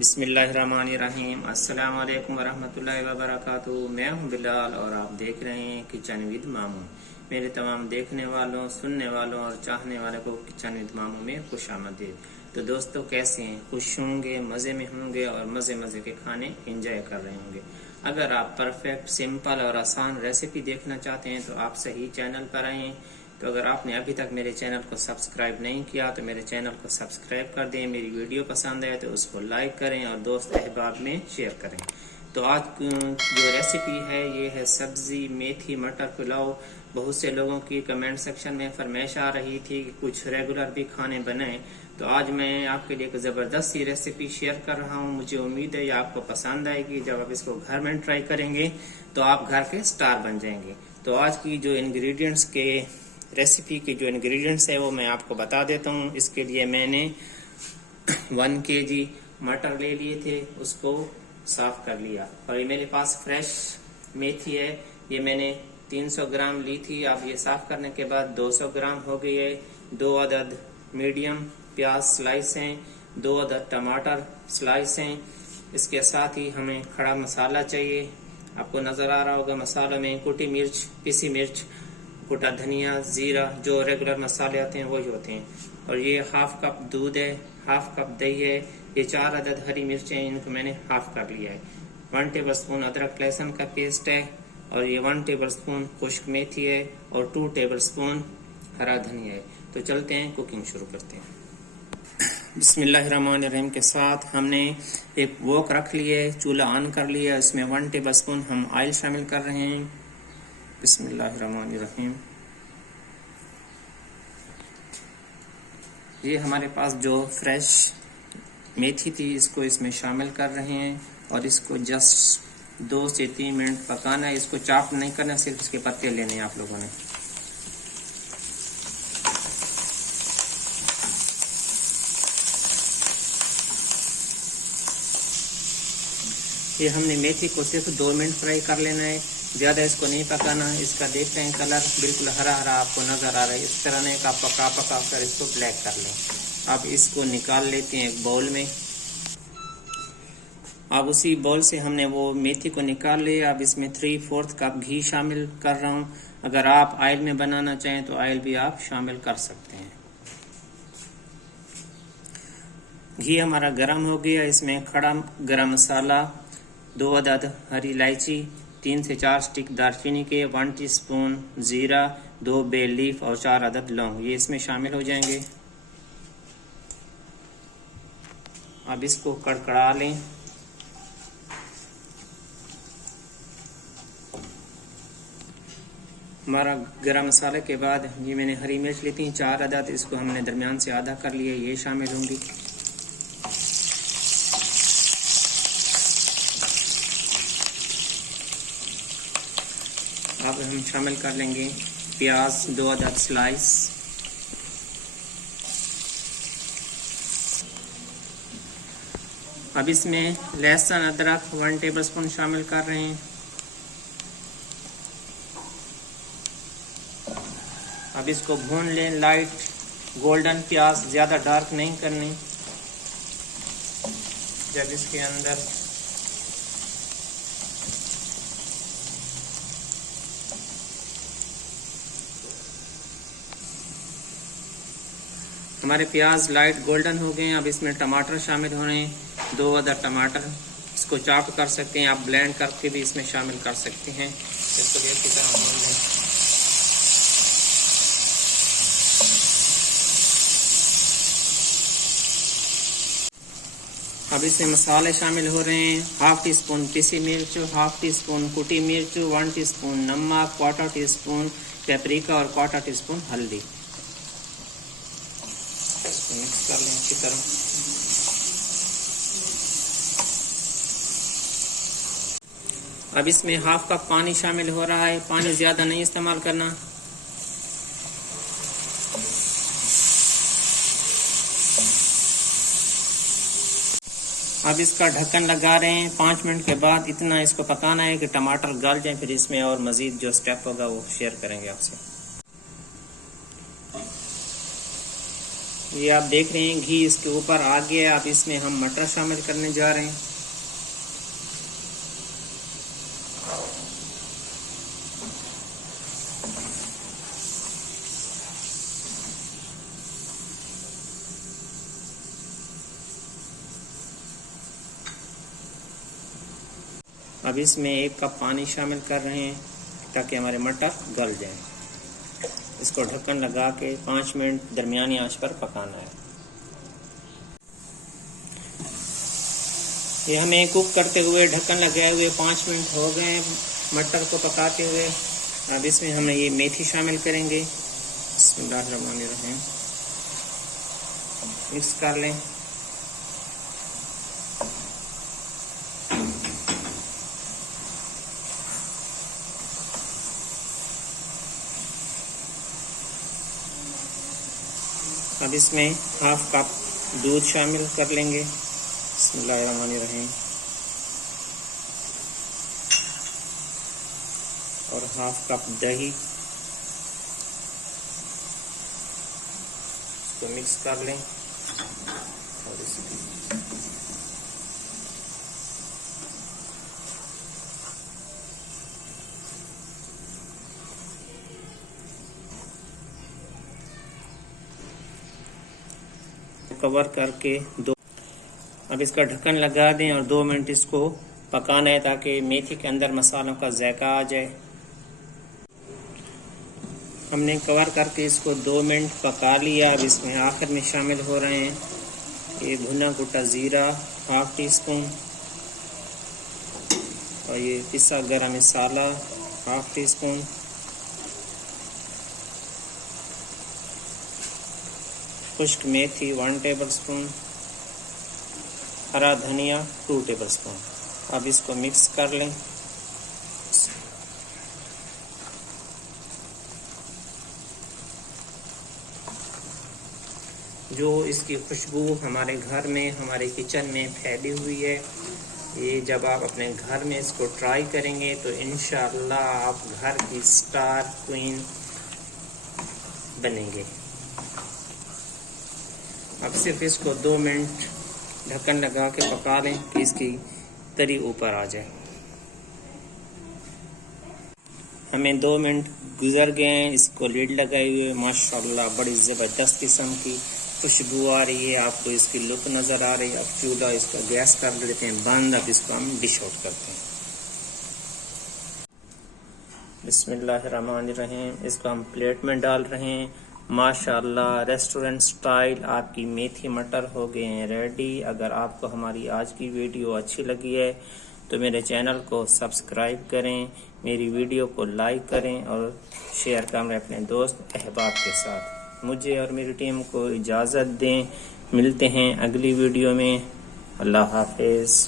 बिस्मिल्लाहिर्रहमानिर्रहीम। अस्सलाम वालेकुम वरहमतुल्लाहि वबरकातुहू। मैं हूं बिलाल और आप देख रहे हैं किचन विद मामू। मेरे तमाम देखने वालों, सुनने वालों और चाहने वालों को किचन विद मामू में खुशामदीद। तो दोस्तों, कैसे हैं? खुश होंगे, मज़े में होंगे और मज़े मज़े के खाने एंजॉय कर रहे होंगे। अगर आप परफेक्ट, सिंपल और आसान रेसिपी देखना चाहते हैं तो आप सही चैनल पर आए। तो अगर आपने अभी तक मेरे चैनल को सब्सक्राइब नहीं किया तो मेरे चैनल को सब्सक्राइब कर दें। मेरी वीडियो पसंद आए तो उसको लाइक करें और दोस्त अहबाब में शेयर करें। तो आज जो रेसिपी है ये है सब्जी मेथी मटर पुलाव। बहुत से लोगों की कमेंट सेक्शन में फरमाइश आ रही थी कि कुछ रेगुलर भी खाने बनाएं। तो आज मैं आपके लिए एक ज़बरदस्त सी रेसिपी शेयर कर रहा हूँ। मुझे उम्मीद है ये आपको पसंद आएगी। जब आप इसको घर में ट्राई करेंगे तो आप घर के स्टार बन जाएंगे। तो आज की जो इंग्रेडिएंट्स के रेसिपी के जो इंग्रेडिएंट्स है वो मैं आपको बता देता हूँ। इसके लिए मैंने 1 kg मटर ले लिए थे, उसको साफ कर लिया। और ये मेरे पास फ्रेश मेथी है, ये मैंने 300 ग्राम ली थी। अब ये साफ करने के बाद 200 ग्राम हो गई है। 2 अदद मीडियम प्याज स्लाइस हैं, 2 अदद टमाटर स्लाइस हैं। इसके साथ ही हमें खड़ा मसाला चाहिए। आपको नजर आ रहा होगा मसालों में कुटी मिर्च, पिसी मिर्च, कुटा धनिया, जीरा, जो रेगुलर मसाले आते हैं वही होते हैं। और ये हाफ कप दूध है, हाफ कप दही है। ये 4 अदद हरी मिर्चें हैं, इनको मैंने हाफ कर लिया है। 1 टेबलस्पून अदरक लहसुन का पेस्ट है और ये 1 टेबलस्पून खुश्क मेथी है और 2 टेबलस्पून हरा धनिया है। तो चलते हैं, कुकिंग शुरू करते हैं। बिस्मिल्लाहिर्रहमानिर्रहीम के साथ हमने एक वोक रख ली है, चूल्हा ऑन कर लिया। इसमें 1 टेबलस्पून हम ऑयल शामिल कर रहे हैं। बिस्मिल्लाहिर्रहमानिर्रहीम। ये हमारे पास जो फ्रेश मेथी थी इसको इसमें शामिल कर रहे हैं और इसको जस्ट 2 से 3 मिनट पकाना है। इसको चॉप नहीं करना, सिर्फ इसके पत्ते लेने हैं आप लोगों ने। ये हमने मेथी को सिर्फ 2 मिनट फ्राई कर लेना है, ज़्यादा इसको नहीं पकाना। इसका देखते हैं कलर बिल्कुल हरा हरा आपको नज़र आ रहा है। इस तरह ने का पका कर इसको ब्लैक कर लें। अब इसको निकाल लेते हैं एक बाउल में। अब उसी बाउल से हमने वो मेथी को निकाल लिया। अब इसमें 3/4 कप घी शामिल कर रहा हूँ। अगर आप ऑयल में बनाना चाहें तो ऑयल भी आप शामिल कर सकते हैं। घी हमारा गर्म हो गया। इसमें खड़ा गरम मसाला, 2 अदद हरी इलायची, 3 से 4 स्टिक दालचीनी के, 1 टीस्पून जीरा, 2 बे लीफ और 4 अदद लौंग, ये इसमें शामिल हो जाएंगे। अब इसको कड़कड़ा लें। हमारा गरम मसाले के बाद ये मैंने हरी मिर्च ली थी 4 अदद, इसको हमने दरमियान से आधा कर लिया, ये शामिल होंगी। अब हम शामिल कर लेंगे प्याज 2 अदद स्लाइस, अब इसमें लहसुन अदरक 1 टेबलस्पून शामिल कर रहे हैं। अब इसको भून लें लाइट गोल्डन प्याज, ज़्यादा डार्क नहीं करनी। जब इसके अंदर हमारे प्याज लाइट गोल्डन हो गए हैं, अब इसमें टमाटर शामिल हो रहे हैं। 2 अदद टमाटर, इसको चॉप कर सकते हैं आप, ब्लेंड करके भी इसमें शामिल कर सकते हैं। इसको भी अच्छी तरह भून लें। अब इसमें मसाले शामिल हो रहे हैं। 1/2 टीस्पून पिसी मिर्च, 1/2 टीस्पून कुटी मिर्च, 1 टीस्पून नमक, 1/4 टीस्पून पेपरिका और 1/4 टीस्पून हल्दी। इसको मिक्स कर लें अच्छी तरह। अब इसमें 1/2 कप पानी शामिल हो रहा है। पानी ज़्यादा नहीं इस्तेमाल करना। अब इसका ढक्कन लगा रहे हैं। 5 मिनट के बाद इतना इसको पकाना है कि टमाटर गल जाए, फिर इसमें और मज़ीद जो स्टेप होगा वो शेयर करेंगे आपसे। ये आप देख रहे हैं घी इसके ऊपर आ गया। अब इसमें हम मटर शामिल करने जा रहे हैं। अब इसमें 1 कप पानी शामिल कर रहे हैं ताकि हमारे मटर गल जाएं। इसको ढक्कन लगा के 5 मिनट दरमियानी आंच पर पकाना है। ये हमें कुक करते हुए ढक्कन लगाए हुए 5 मिनट हो गए मटर को पकाते हुए। अब इसमें हम ये मेथी शामिल करेंगे। बिस्मिल्लाहिर्रहमानिर्रहीम। मिक्स कर लें। अब इसमें 1/2 कप दूध शामिल कर लेंगे। बिस्मिल्लाहिर्रहमानिर्रहीम। और 1/2 कप दही। इसको मिक्स कर लें। और इसमें कवर करके अब इसका ढक्कन लगा दें और 2 मिनट इसको पकाना है ताकि मेथी के अंदर मसालों का जायका आ जाए। हमने कवर करके इसको 2 मिनट पका लिया। अब इसमें आखिर में शामिल हो रहे हैं ये भुना कुटा ज़ीरा 1/2 टीस्पून और ये पिसा गरम मसाला 1/2 टीस्पून, खुश्क मेथी 1 टेबलस्पून, हरा धनिया 2 टेबलस्पून। अब इसको मिक्स कर लें। जो इसकी खुशबू हमारे घर में, हमारे किचन में फैली हुई है, ये जब आप अपने घर में इसको ट्राई करेंगे तो इंशाअल्लाह आप घर की स्टार क्वीन बनेंगे। अब सिर्फ इसको 2 मिनट ढक्कन लगा के पका लें कि इसकी तरी ऊपर आ जाए। हमें 2 मिनट गुजर गए हैं। इसको लीड लगाए हुए माशाल्लाह बड़ी ज़बरदस्त किस्म की खुशबू आ रही है। आपको इसकी लुक नज़र आ रही है। अब चूल्हा इसका गैस कर देते हैं बंद। अब इसको हम डिश आउट करते हैं। बिस्मिल्लाहिर्रहमानिर्रहीम। इसको हम प्लेट में डाल रहे हैं। माशाल्लाह रेस्टोरेंट स्टाइल आपकी मेथी मटर हो गए हैं रेडी। अगर आपको हमारी आज की वीडियो अच्छी लगी है तो मेरे चैनल को सब्सक्राइब करें, मेरी वीडियो को लाइक करें और शेयर करें अपने दोस्त अहबाब के साथ। मुझे और मेरी टीम को इजाज़त दें। मिलते हैं अगली वीडियो में। अल्लाह हाफिज़।